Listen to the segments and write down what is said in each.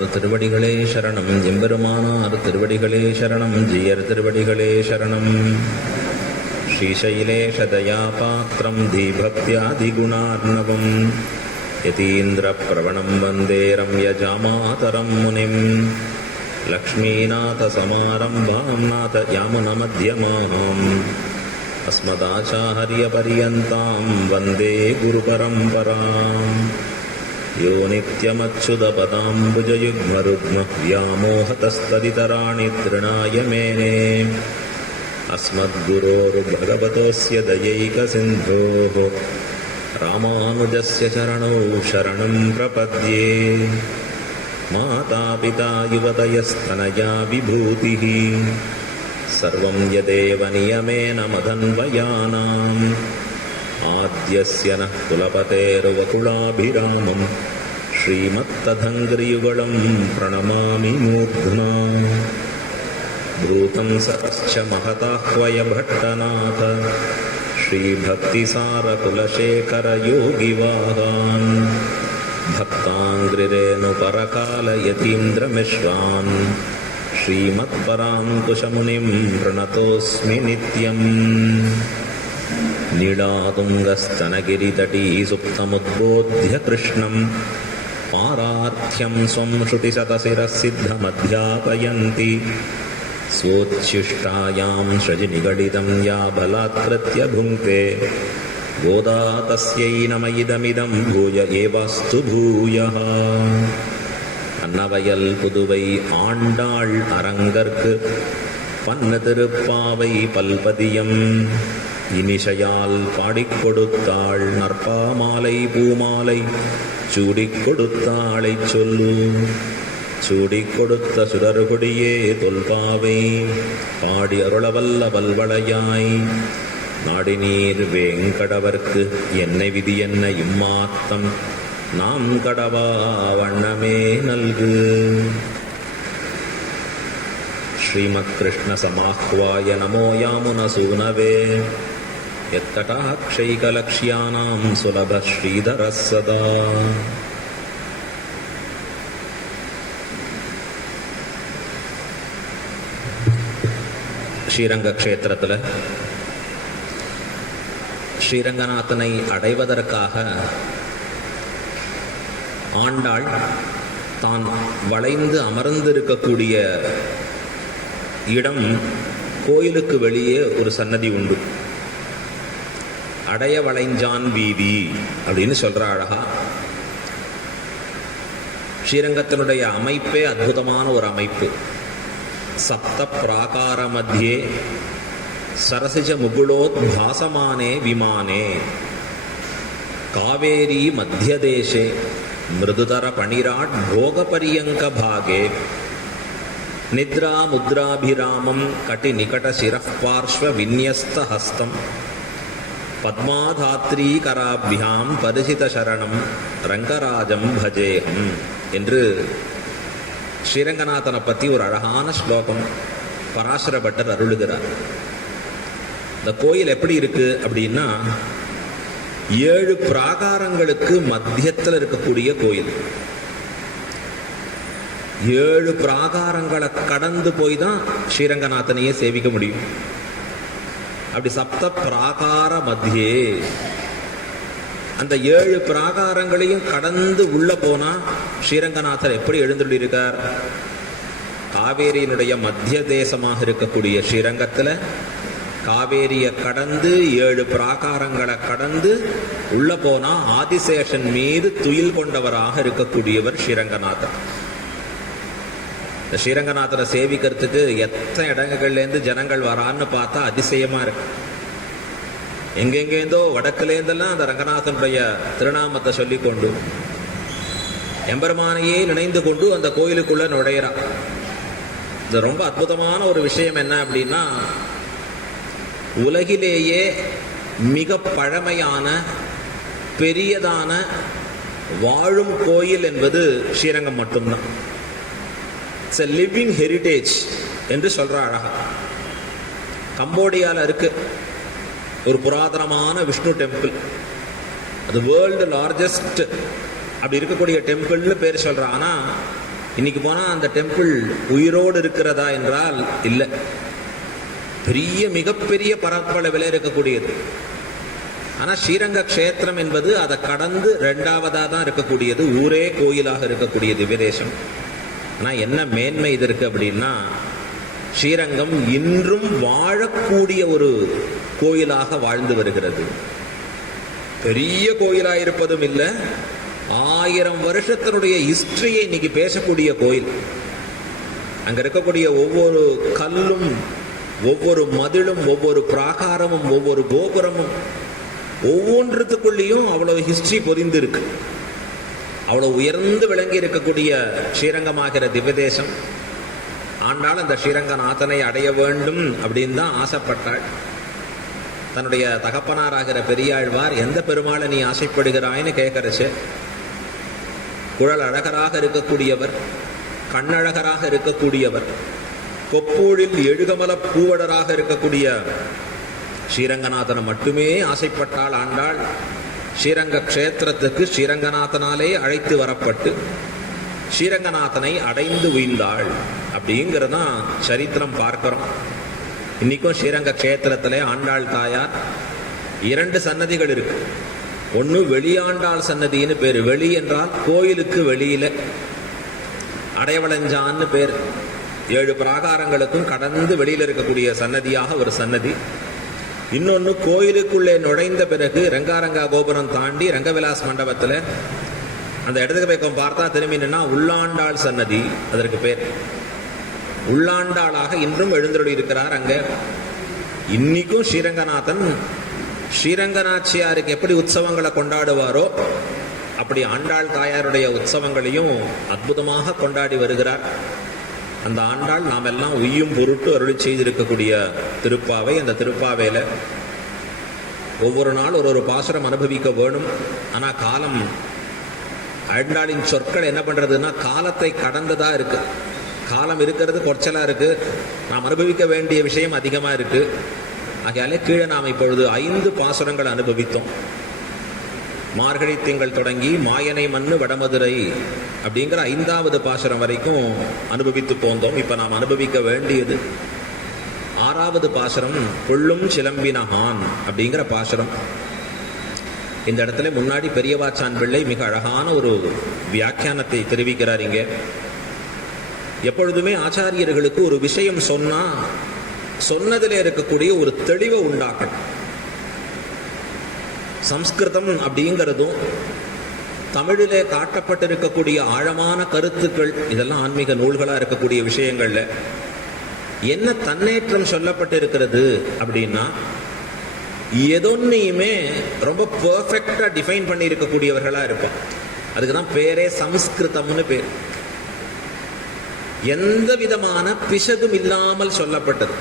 ஆழ்வார் திருவடிகளே சரணம். எம்பெருமானார் திருவடிகளே சரணம். ஜீயர் திருவடிகளே சரணம். ஸ்ரீசைலேஷதயாபாத்திரம் தீபக்தியாதிகுணார்ணவம் யதீந்திரப்ரவணம் வந்தே ரம்யஜாமாதரம் முனிம். லக்ஷ்மீநாதசமாரம்பாம் நாதயாமுனமத்யமாம் அஸ்மதாச்சார்யபர்யந்தாம் வந்தே குருபரம்பராம். யோ நித்யமச்சுதபதாம்புஜயுக்மருக்ம வியாமோஹதஸ்ததிதராணி த்ருணாய மேனே. அஸ்மத்குரோர்பகவதோஸ்ய தயைகசிந்தோः ராமானுஜஸ்ய சரணோ சரணம் பிரபத்யே. மாதாபிதா யுவதயஸ்தனயா விபூதிः சர்வம் யதேவ நியமேன மதன்வயானாம். ஆத்யஸ்ய நः குலபதேர்வகுலாபிராமம் ஸ்ரீமத்ததங்கிரியுகலம் பிரணமாமி மூர்ಧ್ನಾ. भूतं सरश्च महताह्वयभट्टनाथ श्रीभक्तिसारकुलशेखरयोगिवाहान् भक्ताङ्घ्रिरेणुपरकालयतीन्द्रमिश्रान् श्रीमत्पराङ्कुशमुनिं प्रणतोऽस्मि नित्यम्. नीलातुङ्गस्तनगिरितटी सुप्तमुद्बोध्य कृष्णं पारार्थ्यं स्वं श्रुतिशतशिरःसिद्धमध्यापयन्ति. स्वोच्छिष्टायां सृजनिगडितं या बलात्कृत्य भुङ्क्ते गोदा तस्यै नम इदमिदं भूय एवास्तु भूयः. அன்னவயல் புதுவை ஆண்டாள் அரங்கற்கு பன்ன திருப்பாவை பல்பதியம் இனிஷையால் பாடிக் கொடுத்தாள். நற்பாமாலை பூமாலை சூடிக் கொடுத்தாளை சொல்லு. சூடிக் கொடுத்த சுடர்கொடியே தொல்பாவை பாடி அருளவல்ல வல்வளையாய். நாடினீர் வேங்கடவர்க்கு என்னை விதி என்ன இம்மாத்தம் நாம் கடவா வண்ணமே நல்கு. ஸ்ரீமத் கிருஷ்ண சமாஹ்வாய நமோ யாமுன சூனவே. யத்தடாக்ஷைகலக்ஷ்யானாம் சுலப ஸ்ரீதர சதா. ஸ்ரீரங்க க்ஷேத்திரத்தில் ஸ்ரீரங்கநாதனை அடைவதற்காக ஆண்டாள் தான் வளைந்து அமர்ந்திருக்கக்கூடிய இடம் கோயிலுக்கு வெளியே ஒரு சன்னதி உண்டு. அடைய வளைஞ்சான் வீதி அப்படின்னு சொல்ற அழகா. ஸ்ரீரங்கத்தினுடைய அமைப்பே அற்புதமான ஒரு அமைப்பு. சப்த பிராகார மத்தியே சரசிஜ முகுளோத் பாசமானே விமானே காவேரி மத்தியதேசே மிருதுதர பணிராட் போகபரியங்க பாகே நித்ரா முத்ராபிராமம் கட்டி நிகட சிரஃப் பார்ஷ்வ விநியஸ்த ஹஸ்தம் பத்மாதாத்ரீ கராபியாம் பரிசித சரணம் ரங்கராஜம் பஜேகம் என்று ஸ்ரீரங்கநாதனை பற்றி ஒரு அழகான ஸ்லோகம் பராசர பட்டர் அருளுகிறார். இந்த கோயில் எப்படி இருக்கு அப்படின்னா 7 பிராகாரங்களுக்கு மத்தியத்தில் இருக்கக்கூடிய கோயில். 7 பிராகாரங்களை கடந்து போய் தான் ஸ்ரீரங்கநாதனையே சேவிக்க முடியும். அப்படி சப்த பிராகார மத்தியே அந்த 7 பிராகாரங்களையும் கடந்து உள்ள போனா ஸ்ரீரங்கநாதர் எப்படி எழுந்துள்ளிருக்கார்? காவேரியினுடைய மத்திய தேசமாக இருக்கக்கூடிய ஸ்ரீரங்கத்தில் காவேரியை கடந்து 7 பிராகாரங்களை கடந்து உள்ள போனா ஆதிசேஷன் மீது துயில் கொண்டவராக இருக்கக்கூடியவர் ஸ்ரீரங்கநாதர். இந்த ஸ்ரீரங்கநாதரை சேவிக்கிறதுக்கு எத்தனை இடங்கள்லேருந்து ஜனங்கள் வரான்னு பார்த்தா அதிசயமா இருக்கு. எங்கெங்கேந்தோ வடக்குலேருந்தெல்லாம் அந்த ரங்கநாதனுடைய திருநாமத்தை சொல்லிக்கொண்டு எம்பெருமானையே நினைந்து கொண்டு அந்த கோயிலுக்குள்ள நுழையிறான். இது ரொம்ப அற்புதமான ஒரு விஷயம். என்ன அப்படின்னா, உலகிலேயே மிக பழமையான பெரியதான வாழும் கோயில் என்பது ஸ்ரீரங்கம் மட்டும்தான். இட்ஸ் எ லிவிங் ஹெரிட்டேஜ் என்று சொல்ற அழகா. கம்போடியாவில் இருக்கு ஒரு புராதனமான விஷ்ணு டெம்பிள். அது வேர்ல்டு லார்ஜஸ்ட் அப்படி இருக்கக்கூடிய டெம்பிள்னு பேர் சொல்றான். ஆனால் இன்னைக்கு போனா அந்த டெம்பிள் உயிரோடு இருக்கிறதா என்றால் இல்லை. பெரிய மிகப்பெரிய பரப்பளவில் இருக்கக்கூடியது. ஆனா ஸ்ரீரங்க க்ஷேத்திரம் என்பது அதை கடந்து இரண்டாவதா தான் இருக்கக்கூடியது, ஊரே கோயிலாக இருக்கக்கூடிய திவ்யதேசம். ஆனா என்ன மேன்மை இது இருக்கு அப்படின்னா, ஸ்ரீரங்கம் இன்றும் வாழக்கூடிய ஒரு கோயிலாக வாழ்ந்து வருகிறது. பெரிய கோயிலாயிருப்பதும் இல்லை, 1000 வருஷத்தினுடைய ஹிஸ்டரியை இன்னைக்கு பேசக்கூடிய கோயில். அங்க இருக்கக்கூடிய ஒவ்வொரு கல்லும், ஒவ்வொரு மதிலும், ஒவ்வொரு பிராகாரமும், ஒவ்வொரு கோபுரமும், ஒவ்வொன்றுக்குள்ளேயும் அவ்வளவு ஹிஸ்டரி பொதிந்து இருக்கு. அவ்வளவு உயர்ந்து விளங்கி இருக்கக்கூடிய ஸ்ரீரங்கமாகிற திவ்யதேசம். ஆண்டாள் அந்த ஸ்ரீரங்கநாதனை அடைய வேண்டும் அப்படின்னு தான் ஆசைப்பட்டாள். தன்னுடைய தகப்பனாராகிற பெரியாழ்வார், எந்த பெருமாளை நீ ஆசைப்படுகிறாய்னு கேட்கறச்சு, குழல் அழகராக இருக்கக்கூடியவர், கண்ணழகராக இருக்கக்கூடியவர், கொப்பூழில் எழுகமல பூவடராக இருக்கக்கூடிய ஸ்ரீரங்கநாதனை மட்டுமே ஆசைப்பட்டாள் ஆண்டாள். ஸ்ரீரங்க க்ஷேத்திரத்துக்கு ஸ்ரீரங்கநாதனாலே அழைத்து வரப்பட்டு ஸ்ரீரங்கநாதனை அடைந்து உய்ந்தாள் அப்படிங்கிறதான் சரித்திரம் பார்க்கிறோம். இன்னைக்கும் ஸ்ரீரங்க க்ஷேத்திரத்திலே ஆண்டாள் தாயார் 2 சன்னதிகள் இருக்கு. ஒன்று வெளியாண்டாள் சன்னதின்னு பேரு. வெளி என்றால் கோயிலுக்கு வெளியில, அடைவளஞ்சான்னு பேர். 7 பிராகாரங்களுக்கும் கடந்து வெளியில இருக்கக்கூடிய சன்னதியாக ஒரு சன்னதி. இன்னொன்னு கோயிலுக்குள்ளே நுழைந்த பிறகு ரங்காரங்கா கோபுரம் தாண்டி ரங்கவிலாஸ் மண்டபத்தில் அந்த இடத்துக்கு பக்கம் பார்த்தா திரும்பி நின்னா உள்ளாண்டாள் சன்னதி, அதற்கு பேர். உள்ளாண்டாளாக இன்றும் எழுந்தருளி இருக்கிறார் அங்க. இன்னைக்கும் ஸ்ரீரங்கநாதன் ஸ்ரீரங்கநாச்சியாருக்கு எப்படி உற்சவங்களை கொண்டாடுவாரோ அப்படி ஆண்டாள் தாயாருடைய உற்சவங்களையும் அற்புதமாக கொண்டாடி வருகிறார். அந்த ஆண்டாள் நாம் எல்லாம் உய்யும் பொருட்டு அருளி செய்திருக்கக்கூடிய திருப்பாவை. அந்த திருப்பாவையில ஒவ்வொரு நாள் ஒரு பாசுரம் அனுபவிக்க வேணும். ஆனா காலம், ஆண்டாளின் சொற்கள் என்ன பண்றதுன்னா காலத்தை கடந்ததா இருக்கு. காலம் இருக்கிறது குறைச்சலா இருக்கு, நாம் அனுபவிக்க வேண்டிய விஷயம் அதிகமா இருக்கு. ஆகையாலே கீழே நாம் இப்பொழுது 5 பாசுரங்கள் அனுபவித்தோம். மார்கழி திங்கள் தொடங்கி மாயனை மண்ணு வடமதுரை அப்படிங்கிற 5வது பாசுரம் வரைக்கும் அனுபவித்து போந்தோம். இப்ப நாம் அனுபவிக்க வேண்டியது 6வது பாசுரம், கொள்ளும் சிலம்பினஹான் அப்படிங்கிற பாசுரம். இந்த இடத்துல முன்னாடி பெரியவாச்சான் பிள்ளை மிக அழகான ஒரு வியாக்கியானத்தை தெரிவிக்கிறார். இங்க எப்பொழுதுமே ஆச்சாரியர்களுக்கு ஒரு விஷயம் சொன்னா சொன்னதில் இருக்கக்கூடிய ஒரு தெளிவை உண்டாக்கணும். சம்ஸ்கிருதம் அப்படிங்கிறதும் தமிழிலே காட்டப்பட்டிருக்கக்கூடிய ஆழமான கருத்துக்கள், இதெல்லாம் ஆன்மீக நூல்களா இருக்கக்கூடிய விஷயங்கள்ல என்ன தன்னேற்றம் சொல்லப்பட்டிருக்கிறது அப்படின்னா, எதொன்னையுமே ரொம்ப பெர்ஃபெக்டா டிஃபைன் பண்ணி இருக்கக்கூடியவர்களா இருப்பான். அதுக்குதான் பேரே சம்ஸ்கிருதம்னு பேர். எந்த விதமான பிசகும் இல்லாமல் சொல்லப்பட்டது.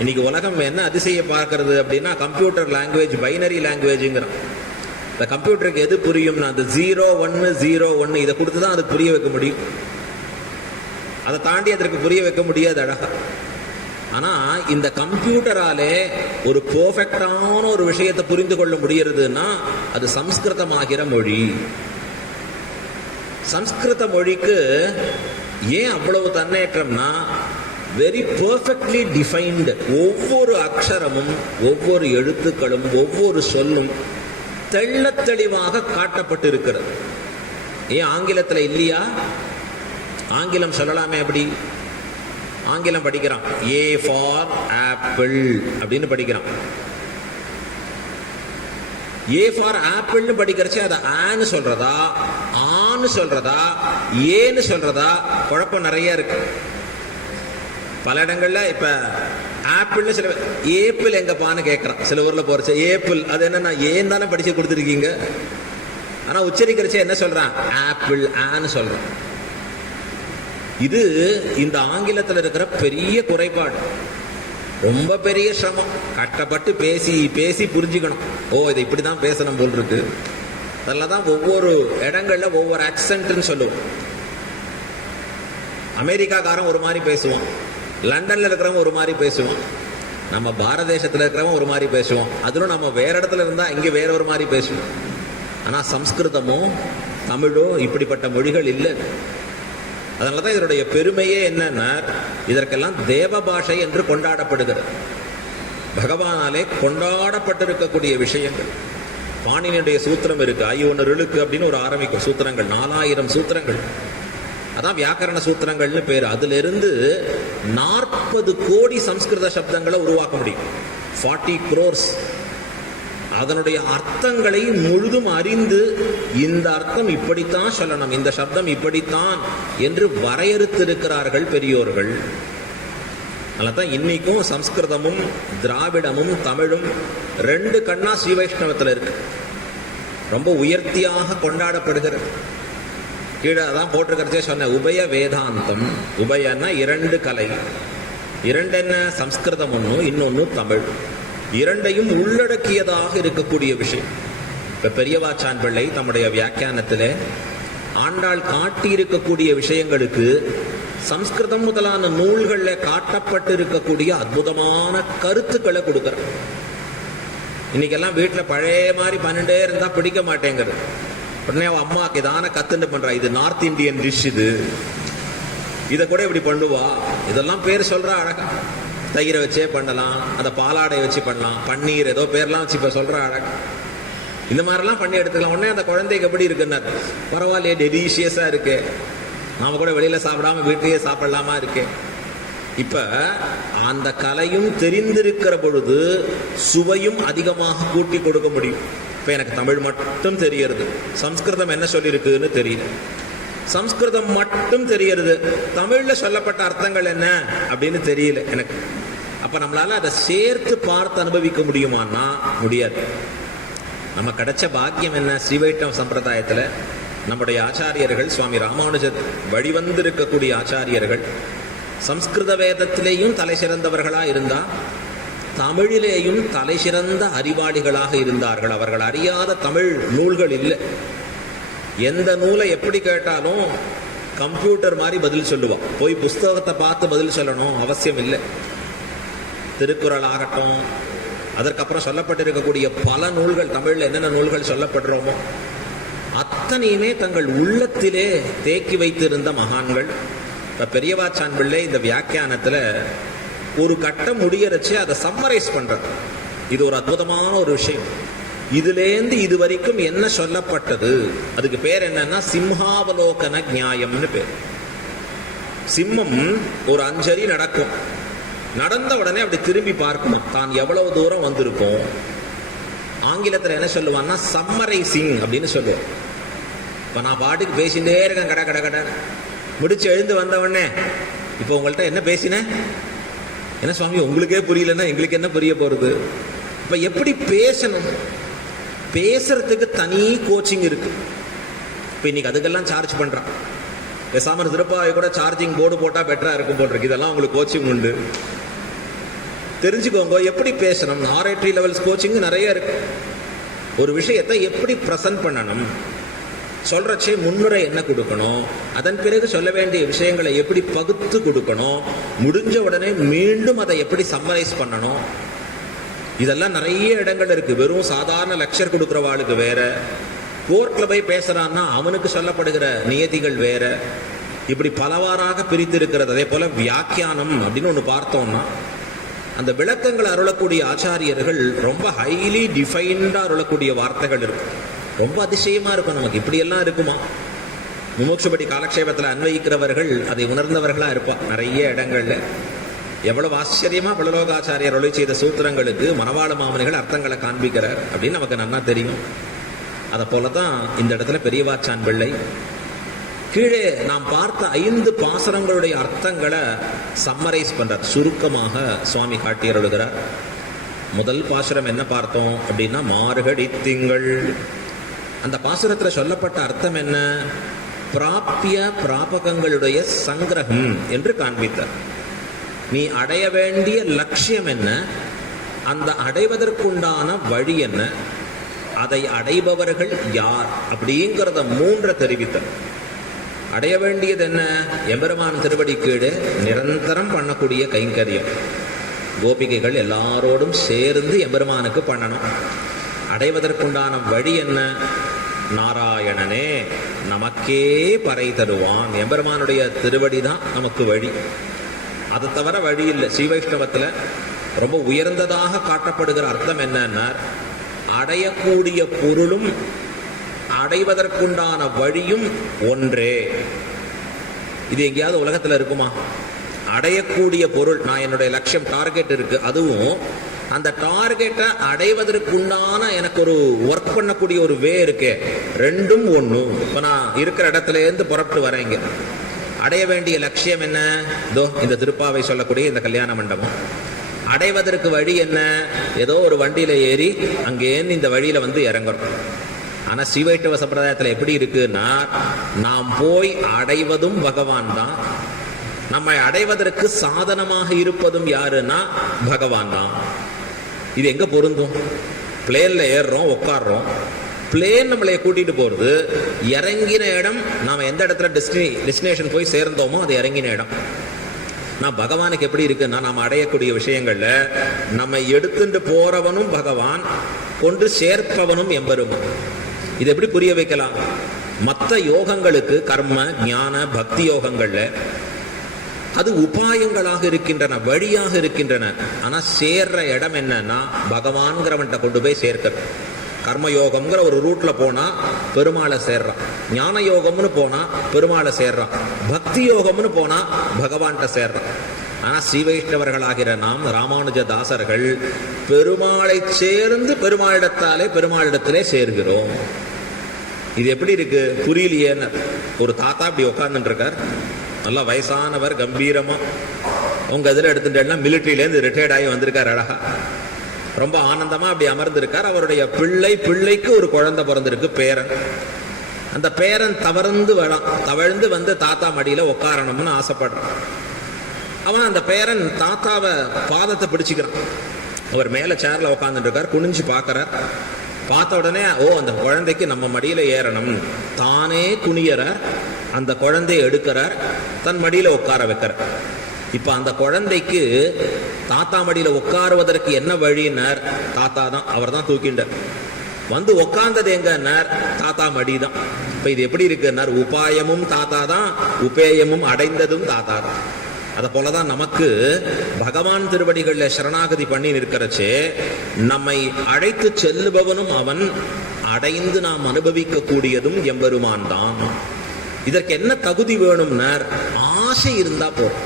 இன்னைக்கு உலகம் என்ன அதிசய பார்க்கிறது அப்படின்னா, கம்ப்யூட்டர் லாங்குவேஜ், பைனரி லாங்குவேஜ்ங்கிறோம். இந்த கம்ப்யூட்டருக்கு எது புரியும்னா அந்த 0 1 0 1 இதை கொடுத்துதான் அதுக்கு புரிய வைக்க முடியும். அதை தாண்டி அதற்கு புரிய வைக்க முடியாது அழகா. ஆனா இந்த கம்ப்யூட்டராலே ஒரு பெர்ஃபெக்டான ஒரு விஷயத்தை புரிந்து கொள்ள முடியறதுன்னா அது சம்ஸ்கிருதமாகிற மொழி. சம்ஸ்கிருத மொழிக்கு ஏன் அவ்வளவு தன்னேற்றம்னா, வெரி பெர்ஃபெக்ட்லி டிஃபைன்டு. ஒவ்வொரு அக்ஷரமும், ஒவ்வொரு எழுத்துக்களும், ஒவ்வொரு சொல்லும் தெள்ள தெளிவாக காட்டப்பட்டு இருக்கிறது. ஏன் ஆங்கிலத்தில் இல்லையா? ஆங்கிலம் சொல்லலாமே. அப்படி ஆங்கிலம் படிக்கிறான், ஏ ஃபார் ஆப்பிள் அப்படின்னு படிக்கிறான். ஏ ஃபார் ஆப்பிள்னு படிக்கிறச்சு அதை ஆன்னு சொல்றதா, ஆன்னு சொல்றதா, ஏன்னு சொல்றதா, குழப்பம் நிறைய இருக்கு. பல இடங்கள்ல இப்ப ஆப்பிள்னு சில ஏப்பிள் எங்கப்பான்னு கேட்கறான். சில ஊர்ல போறச்சு ஏப்பிள், அது என்னன்னா ஏன் தானே படிச்சு கொடுத்துருக்கீங்க. ஆனா உச்சரிக்கிறச்சே என்ன சொல்றான்? ஆப்பிள் ஆன்னு சொல்றான். இது இந்த ஆங்கிலத்தில் இருக்கிற பெரிய குறைபாடு. ரொம்ப பெரிய சிரமம். கஷ்டப்பட்டு பேசி பேசி புரிஞ்சுக்கணும். ஓ, இதை இப்படிதான் பேசணும் போல் இருக்கு. அதில் தான் ஒவ்வொரு இடங்கள்ல ஒவ்வொரு ஆக்சென்ட்னு சொல்லுவோம். அமெரிக்காக்காரன் ஒரு மாதிரி பேசுவான், லண்டன்ல இருக்கிறவங்க ஒரு மாதிரி பேசுவான், நம்ம பாரத தேசத்தில் இருக்கிறவங்க ஒரு மாதிரி பேசுவோம். அதிலும் நம்ம வேற இடத்துல இருந்தா இங்கே வேற ஒரு மாதிரி பேசுவோம். ஆனா சம்ஸ்கிருதமோ தமிழோ இப்படிப்பட்ட மொழிகள் இல்லை. அதனாலதான் இதனுடைய பெருமையே என்னன்னா, இதற்கெல்லாம் தேவ பாஷை என்று கொண்டாடப்படுகிறது. பகவானாலே கொண்டாடப்பட்டிருக்கக்கூடிய விஷயங்கள். பாணினியுடைய சூத்திரம் இருக்கு, ஐ1 அப்படின்னு ஒரு ஆரம்பிக்கும் சூத்திரங்கள், 4000 சூத்திரங்கள். அதான் வியாக்கரண சூத்திரங்கள்னு பேரு. அதுல இருந்து 40 கோடி சம்ஸ்கிருத சப்தங்களை உருவாக்க முடியும். 40 crores. அதனுடைய அர்த்தங்களை முழுதும் அறிந்து இந்த அர்த்தம் இப்படித்தான் சொல்லணும், இந்த சப்தம் இப்படித்தான் என்று வரையறுத்திருக்கிறார்கள் பெரியோர்கள். அதனால்தான் இன்னைக்கும் சம்ஸ்கிருதமும் திராவிடமும் தமிழும் 2 கண்ணா ஸ்ரீ வைஷ்ணவத்தில் இருக்கு. ரொம்ப உயர்த்தியாக கொண்டாடப்படுகிறது. கீழே அதான் போட்டிருக்கிறதே சொன்ன, உபய வேதாந்தம். உபயன்னா 2 கலை. 2 என்ன, சம்ஸ்கிருதம் ஒன்று, இன்னொன்னு தமிழ். 2ஐயும் உள்ளடக்கியதாக இருக்கக்கூடிய விஷயம். இப்ப பெரியவாச்சான் பிள்ளை தம்முடைய வியாக்கியானத்திலே ஆண்டாள் காட்டியிருக்கக்கூடிய விஷயங்களுக்கு சம்ஸ்கிருதம் முதலான நூல்களில் காட்டப்பட்டு இருக்கக்கூடிய அற்புதமான கருத்துக்களை கொடுக்கிறார். இன்னைக்கெல்லாம் வீட்டில் பழைய மாதிரி பண்ணிட்டே இருந்தா பிடிக்க மாட்டேங்கிறது. உடனே அவன் அம்மாக்கு இதான கத்துண்டு பண்றா, இது நார்த் இந்தியன் டிஷ், இதை கூட இப்படி பண்ணுவா, இதெல்லாம் பேர் சொல்றா அழகா. தயிரை வச்சே பண்ணலாம், அதை பாலாடை வச்சு பண்ணலாம், பன்னீர் ஏதோ பேர்லாம் வச்சு இப்ப சொல்ற அழகா. இந்த மாதிரிலாம் பண்ணி எடுத்துக்கலாம். உடனே அந்த குழந்தைக்கு எப்படி இருக்குன்னா, பரவாயில்லையே டெலிஷியஸா இருக்கு, நாம கூட வெளியில சாப்பிடாம வீட்டிலேயே சாப்பிடலாமா இருக்கு. இப்ப அந்த கலையும் தெரிந்திருக்கிற பொழுது சுவையும் அதிகமாக கூட்டி கொடுக்க முடியும். இப்ப எனக்கு தமிழ் மட்டும் தெரியறது, சம்ஸ்கிருதம் என்ன சொல்லியிருக்குன்னு தெரியல. சம்ஸ்கிருதம் மட்டும் தெரியறது, தமிழ்ல சொல்லப்பட்ட அர்த்தங்கள் என்ன அப்படின்னு தெரியல எனக்கு. அப்ப நம்மளால அதை சேர்த்து பார்த்து அனுபவிக்க முடியுமான்னா முடியாது. நம்ம கிடைச்ச பாக்கியம் என்ன, ஸ்ரீவைஷ்ணவ சம்பிரதாயத்துல நம்முடைய ஆச்சாரியர்கள், சுவாமி ராமானுஜர் வழிவந்திருக்கக்கூடிய ஆச்சாரியர்கள் சம்ஸ்கிருத வேதத்திலேயும் தலை சிறந்தவர்களா இருந்தா, தமிழிலேயும் தலை சிறந்த அறிவாளிகளாக இருந்தார்கள். அவர்கள் அறியாத தமிழ் நூல்கள் இல்லை. எந்த நூலை எப்படி கேட்டாலும் கம்ப்யூட்டர் மாதிரி பதில் சொல்லுவான். போய் புஸ்தகத்தை பார்த்து பதில் சொல்லணும் அவசியம் இல்லை. திருக்குறள் ஆகட்டும், அதற்கப்புறம் சொல்லப்பட்டிருக்கக்கூடிய பல நூல்கள், தமிழ்ல என்னென்ன நூல்கள் சொல்லப்படுறோமோ அத்தனையுமே தங்கள் உள்ளத்திலே தேக்கி வைத்திருந்த மகான்கள். இப்ப பெரியவாச்சான் பிள்ளை இந்த வியாக்கியானத்துல ஒரு கட்டம் முடியறச்சு அதை சம்மரைஸ் பண்றது. இது ஒரு அற்புதமான ஒரு விஷயம். இதுலேருந்து இது வரைக்கும் என்ன சொல்லப்பட்டது, அதுக்கு பேர் என்னன்னா சிம்ஹாவலோகன நியாயம்னு பேர். சிம்மம் ஒரு 5 அடி நடக்கும், நடந்த உடனே அப்படி திரும்பி பார்க்கணும் தான் எவ்வளவு தூரம் வந்திருக்கும். ஆங்கிலத்தில் என்ன சொல்லுவான்னா சம்மரைசிங் அப்படின்னு சொல்லுவோம். இப்ப நான் பாட்டுக்கு பேசிட்டே இருக்கேன், கட கட கட முடிச்சு எழுந்து வந்த உடனே இப்போ உங்கள்கிட்ட என்ன பேசினேன், என்ன சுவாமி உங்களுக்கே புரியலன்னா எங்களுக்கு என்ன புரிய போறது. இப்ப எப்படி பேசணும், பேசுறதுக்கு தனி கோச்சிங் இருக்கு. இப்ப இன்னைக்கு அதுக்கெல்லாம் சார்ஜ் பண்றான். பேசாம திருப்பாவை கூட சார்ஜிங் போர்டு போட்டா பெட்டரா இருக்கும் போல் இருக்கு. இதெல்லாம் உங்களுக்கு கோச்சிங் உண்டு, தெரிஞ்சுக்கோங்க எப்படி பேசணும். ஆர்ஐடி லெவல்ஸ் கோச்சிங் நிறைய இருக்கு. ஒரு விஷயத்தை எப்படி பிரசன்ட் பண்ணணும், சொல்றச்சே முன்னுரை என்ன கொடுக்கணும், அதன் பிறகு சொல்ல வேண்டிய விஷயங்களை எப்படி பகுத்து கொடுக்கணும், முடிஞ்ச உடனே மீண்டும் அதை எப்படி சம்மரைஸ் பண்ணணும், இதெல்லாம் நிறைய இடங்கள் இருக்கு. வெறும் சாதாரண லெக்சர் கொடுக்குறவாளுக்கு வேற, கோர்ட்ல போய் பேசுறான்னா அவனுக்கு சொல்லப்படுகிற நியதிகள் வேற, இப்படி பலவாறாக பிரித்து இருக்கிறது. அதே போல வியாக்கியானம் அப்படின்னு ஒன்று பார்த்தோம்னா அந்த விளக்கங்களை அருளக்கூடிய ஆச்சாரியர்கள் ரொம்ப ஹைலி டிஃபைன்டா அருளக்கூடிய வார்த்தைகள் இருக்கும். ரொம்ப அதிசயமா இருக்கும். நமக்கு இப்படி எல்லாம் இருக்குமா? முமுட்சுபடி காலக்ஷேபத்தில் அன்வயிக்கிறவர்கள் அதை உணர்ந்தவர்களா இருப்பா நிறைய இடங்கள்ல. எவ்வளவு ஆச்சரியமா பலலோகாச்சாரியர் ஒளி செய்த சூத்திரங்களுக்கு மணவாள மாமனிகள் அர்த்தங்களை காண்பிக்கிறார் அப்படின்னு நமக்கு நன்னா தெரியும். அதை போலதான் இந்த இடத்துல பெரியவாச்சான் பிள்ளை கீழே நாம் பார்த்த 5 பாசுரங்களுடைய அர்த்தங்களை சம்மரைஸ் பண்றார், சுருக்கமாக சுவாமி காட்டியருளுகிறார். முதல் பாசுரம் என்ன பார்த்தோம் அப்படின்னா மார்கழி திங்கள். அந்த பாசுரத்தில் சொல்லப்பட்ட அர்த்தம் என்ன, பிராப்பிய பிராபகங்களுடைய சங்கிரகம் என்று காண்பித்தார். நீ அடைய வேண்டிய லட்சியம் என்ன, அந்த அடைவதற்குண்டான வழி என்ன, அதை அடைபவர்கள் யார் அப்படிங்கிறத 3 தெரிவித்தார். அடைய வேண்டியது என்ன, எம்பெருமான் திருவடி கீழே நிரந்தரம் பண்ணக்கூடிய கைங்கரியம். கோபிகைகள் எல்லாரோடும் சேர்ந்து எம்பெருமானுக்கு பண்ணணும். அடைவதற்குண்டான வழி என்ன, நாராயணனே நமக்கே பறை தருவான். எம்பெருமானுடைய திருவடி தான் நமக்கு வழி, அதை தவிர வழி இல்லை. ஸ்ரீ வைஷ்ணவத்தில் ரொம்ப உயர்ந்ததாக காட்டப்படுகிற அர்த்தம் என்னன்னா, அடையக்கூடிய பொருளும் அடைவதற்குண்டான வழியும் ஒன்றே. இது எங்கேயாவது உலகத்தில் இருக்குமா? அடையக்கூடிய பொருள், நான் என்னுடைய லட்சியம் டார்கெட் இருக்கு, அதுவும் அந்த டார்கெட்டை அடைவதற்குண்டான எனக்கு ஒரு ஒர்க் பண்ணக்கூடிய ஒரு வே இருக்கே, ரெண்டும் ஒன்று. இப்போ நான் இருக்கிற இடத்துல இருந்து புறப்பட்டு வரேங்க, அடைய வேண்டிய லட்சியம் என்ன? இதோ இந்த திருப்பாவை சொல்லக்கூடிய இந்த கல்யாண மண்டபம். அடைவதற்கு வழி என்ன? ஏதோ ஒரு வண்டியில ஏறி அங்கேருந்து இந்த வழியில வந்து இறங்கணும். ஆனா ஸ்ரீவைஷ்ணவ சம்பிரதாயத்தில் எப்படி இருக்குன்னா, நாம் போய் அடைவதும் பகவான் தான், நம்மை அடைவதற்கு சாதனமாக இருப்பதும் யாருன்னா பகவான் தான். இது எங்க பொருந்தும்? பிளேன்ல ஏறுறோம், உட்காடுறோம், பிளேன் நம்மளை கூட்டிட்டு போறது, இறங்கின இடம் நாம எந்த இடத்துல டெஸ்டினேஷன் போய் சேர்ந்தோமோ அது இறங்கின இடம். நான் பகவானுக்கு எப்படி இருக்குன்னா, நாம் அடையக்கூடிய விஷயங்கள்ல நம்ம எடுத்துட்டு போறவனும் பகவான், கொண்டு சேர்ப்பவனும் எம்பெருமான். இது எப்படி புரிய வைக்கலாம்? மற்ற யோகங்களுக்கு, கர்ம ஞான பக்தி யோகங்கள்ல அது உபாயங்களாக இருக்கின்றன, வழியாக இருக்கின்றன. ஆனா சேர்ற இடம் என்னன்னா பகவான்கிறவன்கிட்ட கொண்டு போய் சேர்க்க. கர்மயோகம்ங்கிற ஒரு ரூட்ல போனா பெருமாளை சேர்றான், ஞான யோகம்னு போனா பெருமாளை சேர்றான், பக்தி யோகம்னு போனா பகவான்கிட்ட சேர்றான். ஆனா ஸ்ரீ வைஷ்ணவர்களாகிற நாம், ராமானுஜ தாசர்கள், பெருமாளை சேர்ந்து பெருமாளிடத்தாலே பெருமாளிடத்திலே சேர்கிறோம். இது எப்படி இருக்கு? புரியலையேன்னு ஒரு தாத்தா அப்படி உட்கார்ந்துட்டு இருக்கார், நல்லா வயசானவர், கம்பீரமா. உங்க இதில் எடுத்துட்டேன்னா மிலிட்ரியிலேருந்து ரிட்டையர்ட் ஆகி வந்திருக்கார், அழகா ரொம்ப ஆனந்தமா அப்படி அமர்ந்திருக்கார். அவருடைய பிள்ளைக்கு ஒரு குழந்தை பிறந்திருக்கு, பேரன். அந்த பேரன் தவழ்ந்து வந்து தாத்தா மடியில உட்காரணும்னு ஆசைப்படுறான். அவன் அந்த பேரன் தாத்தாவை பாதத்தை பிடிச்சுக்கிறான். அவர் மேல சேர்ல உட்கார்ந்துட்டு இருக்கார், குனிஞ்சு பார்க்கறார். பார்த்த உடனே அந்த குழந்தைக்கு நம்ம மடியில ஏறணும், தானே குனியறார், அந்த குழந்தையை எடுக்கிறார், தன் மடியில உட்கார வைக்கிறார். இப்ப அந்த குழந்தைக்கு தாத்தா மடியில உட்காருவதற்கு என்ன வழின்னார்? தாத்தா தான், அவர் தான் தூக்கிண்டார். வந்து உட்கார்ந்தது எங்கன்னார்? தாத்தா மடி தான். இப்ப இது எப்படி இருக்குன்னார்? உபாயமும் தாத்தா தான், உபேயமும் அடைந்ததும் தாத்தா தான். அதை போலதான் நமக்கு பகவான் திருவடிகள்ல சரணாகதி பண்ணி நிற்கிறச்சே, நம்மை அழைத்து செல்லுபவனும் அவன், அடைந்து நாம் அனுபவிக்க கூடியதும் எம்பெருமான் தான். இதற்கு என்ன தகுதி வேணும்னார்? ஆசை இருந்தா போதும்.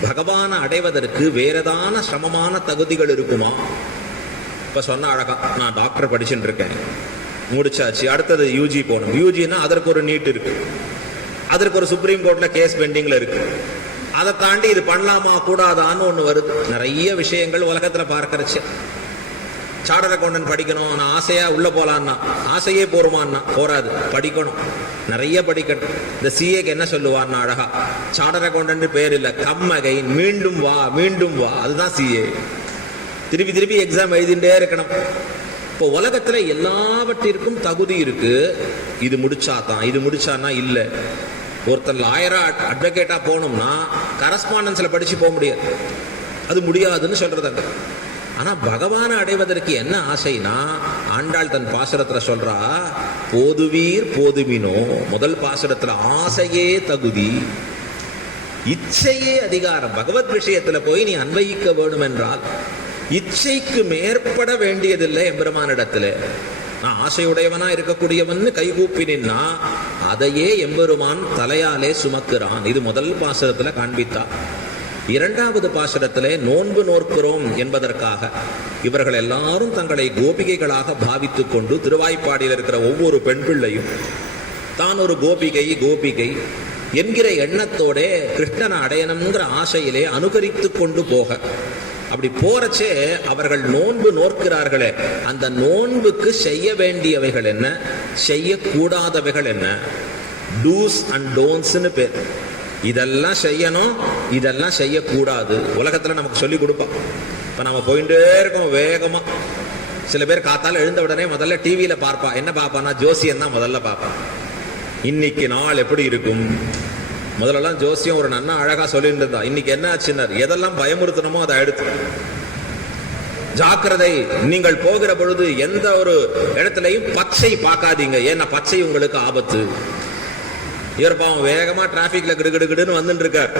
பகவானை அடைவதற்கு வேறதான சிரமமான தகுதிகள் இருக்குமா? இப்ப சொன்ன அழகா, நான் டாக்டர் படிச்சுட்டு இருக்கேன், முடிச்சாச்சு, அடுத்தது யூஜி போகணும். யூஜினா அதற்கு ஒரு நீட் இருக்கு, அதற்கு ஒரு சுப்ரீம் கோர்ட்ல கேஸ் பெண்டிங்ல இருக்கு. அதை தாண்டி இது பண்ணலாமா கூடாதான்னு ஒண்ணு வருது. நிறைய விஷயங்கள் உலகத்துல பார்க்கறச்சு. சார்ட்டர் அக்கௌண்டன்ட் படிக்கணும், நான் ஆசையா உள்ள போலான்னா, ஆசையே போருமான்னா போராது, படிக்கணும், நிறைய படிக்கணும். இந்த சிஏக்கு என்ன சொல்லுவான்னா அழகா, சார்ட்டர் அக்கௌண்டன்ட் பேர் இல்ல, கம் அகைன், மீண்டும் வா மீண்டும் வா, அதுதான் சிஏ. திருப்பி திருப்பி எக்ஸாம் எழுதிட்டே இருக்கணும். இப்போ உலகத்துல எல்லாவற்றிற்கும் தகுதி இருக்கு. இது முடிச்சாதான், இது முடிச்சானா இல்ல. ஒருத்தர் லாயரா அட்வொகேட்டா போகணும்னா கரஸ்பாண்டன்ஸ்ல படிச்சு போக முடியாது, அது முடியாதுன்னு சொல்றது. ஆனா பகவானை அடைவதற்கு என்ன ஆசைனா, ஆண்டாள் தன் பாசுரத்துல சொல்றா, போதுவீர் போதுமினோ. முதல் பாசுரத்துல ஆசையே தகுதி, இச்சையே அதிகாரம். பகவத் விஷயத்துல போய் நீ அன்வயிக்க வேணும் என்றால் இச்சைக்கு மேற்பட வேண்டியதில்லை எம்பெருமானிடத்துல. நான் ஆசையுடையவனா இருக்கக்கூடியவன் கைகூப்பி நின்னா அதையே எம்பெருமான் தலையாலே சுமக்கிறான். இது முதல் பாசுரத்துல காண்பித்தா. இரண்டாவது பாசுரத்திலே நோன்பு நோக்கிறோம் என்பதற்காக இவர்கள் எல்லாரும் தங்களை கோபிகைகளாக பாவித்துக் கொண்டு, திருவாய்ப்பாடியில் இருக்கிற ஒவ்வொரு பெண் பிள்ளையும் தான் ஒரு கோபிகை என்கிற எண்ணத்தோட கிருஷ்ணனை அடையணுங்கிற ஆசையிலே அனுகரித்து கொண்டு போக, அப்படி போறச்சே அவர்கள் நோன்பு நோக்கிறார்களே, அந்த நோன்புக்கு செய்ய வேண்டியவைகள் என்ன, செய்யக்கூடாதவைகள் என்ன, டூஸ் அண்ட் டோன்ட்ஸ்னு பேர். இதெல்லாம் செய்யணும், இதெல்லாம் செய்யக்கூடாது. உலகத்துல நமக்கு சொல்லி கொடுப்போம். இப்ப நம்ம போயிட்டே இருக்கோம் வேகமா. சில பேர் காத்தால எழுந்த உடனே முதல்ல டிவியில பார்ப்பா. என்ன பார்ப்பானா? ஜோசியம் தான் முதல்ல பார்ப்பான். இன்னைக்கு நாள் எப்படி இருக்கும்? முதல்லலாம் ஜோசியம் ஒரு நன்னா அழகா சொல்லிட்டு இருந்தா. இன்னைக்கு என்ன ஆச்சுன்னா, எதெல்லாம் பயமுறுத்தணுமோ அதை எடுத்து ஜாக்கிரதை, நீங்கள் போகிற பொழுது எந்த ஒரு இடத்துலையும் பச்சை பார்க்காதீங்க, ஏன்னா பச்சை உங்களுக்கு ஆபத்து. இவர் பாவம் வேகமா டிராபிக்ல கிடுகிடுன்னு வந்துட்டு இருக்கார்.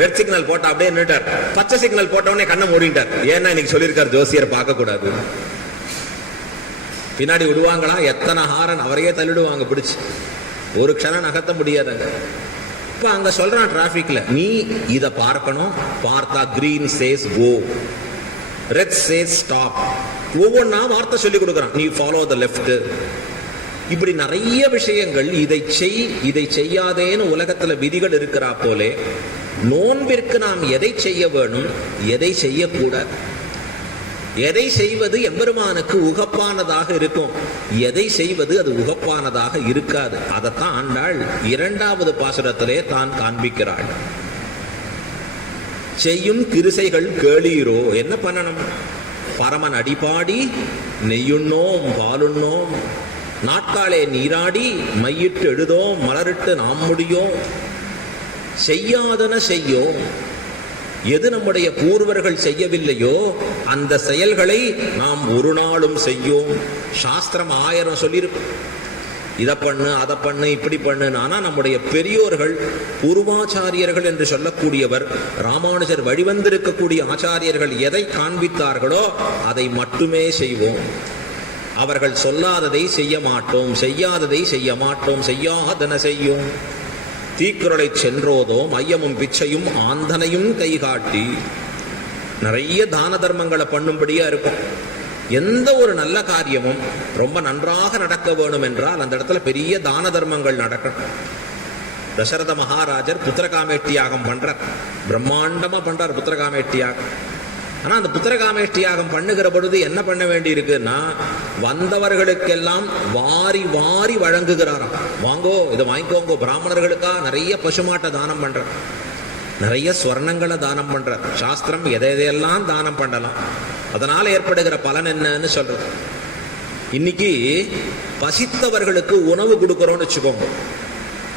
ரெட் சிக்னல் போட்டா அப்படியே நின்னுட்டார். பச்சை சிக்னல் போட்டவனே கண்ணை மூடிட்டார். ஏன்னா இன்னைக்கு சொல்லியிருக்கார் ஜோசியர் பார்க்க கூடாது. பின்னாடி விடுவாங்களா? எத்தனை ஹாரன், அவரையே தள்ளிடுவாங்க பிடிச்சு. ஒரு க்ஷணம் நகர்த்த முடியாதுங்க. இப்ப அங்க சொல்றான் டிராபிக்ல, நீ இத பார்க்கணும், பார்த்தா கிரீன் சேஸ் கோ, ரெட் சேஸ் ஸ்டாப். ஒவ்வொன்னா வார்த்தை சொல்லி கொடுக்குறான். நீ ஃபாலோ த லெஃப்ட். இப்படி நிறைய விஷயங்கள், இதை செய் இதை செய்யாதேன்னு உலகத்துல விதிகள் இருக்கிறா போலே நோன்பிற்கு நாம் எதை செய்ய வேணும், எதை செய்யக்கூடாது, எதை செய்வது எம்பெருமானுக்கு உகப்பானதாக இருக்கும், எதை செய்வது அது உகப்பானதாக இருக்காது. அதைத்தான் ஆண்டாள் இரண்டாவது பாசுரத்திலே தான் காண்பிக்கிறாள். செய்யும் கிருசைகள் கேளீரோ, என்ன பண்ணணும்? பரமன் அடிபாடி நெய்யுண்ணோம் பாலுண்ணோம், நாட்காலே நீராடி மையிட்டு எழுதோம் மலரிட்டு நாம் முடியோம், செய்யாதன செய்யோம். எது நம்முடைய பூர்வர்கள் செய்யவில்லையோ அந்த செயல்களை நாம் ஒரு நாளும் செய்யோம். சாஸ்திரம் 1000 சொல்லியிருக்கு, இதை பண்ணு அதை பண்ணு இப்படி பண்ணு. ஆனா நம்முடைய பெரியோர்கள், பூர்வாச்சாரியர்கள் என்று சொல்லக்கூடியவர், ராமானுஜர் வழிவந்திருக்கக்கூடிய ஆச்சாரியர்கள் எதை காண்பித்தார்களோ அதை மட்டுமே செய்வோம். அவர்கள் சொல்லாததை செய்ய மாட்டோம், செய்யாததை செய்ய மாட்டோம், செய்யாதன செய்யோம். தீக்குறளை சென்றோதோம் ஐயமும் பிச்சையும் ஆந்தனையும் கைகாட்டி. நிறைய தான தர்மங்களை பண்ணும்படியா இருக்கும். எந்த ஒரு நல்ல காரியமும் ரொம்ப நன்றாக நடக்க வேணும் என்றால் அந்த இடத்துல பெரிய தான தர்மங்கள் நடக்கணும். தசரத மகாராஜர் புத்திரகாமேட்டியாகம் பண்றார், பிரம்மாண்டமா பண்றார் புத்திரகாமேட்டியாகம். ஆனா அந்த புத்திரகாமேஷ்டியாகம் பண்ணுகிற பொழுது என்ன பண்ண வேண்டி இருக்குன்னா, வந்தவர்களுக்கெல்லாம் வாரி வாரி வழங்குகிறாராம். வாங்கோ இதை வாங்கிக்கோங்க. பிராமணர்களுக்கா நிறைய பசுமாட்டை தானம் பண்ற, நிறைய ஸ்வர்ணங்களை தானம் பண்ற. சாஸ்திரம் எதையெல்லாம் தானம் பண்ணலாம், அதனால ஏற்படுகிற பலன் என்னன்னு சொல்றது. இன்னைக்கு பசித்தவர்களுக்கு உணவு கொடுக்கிறோம்னு வச்சுக்கோங்க.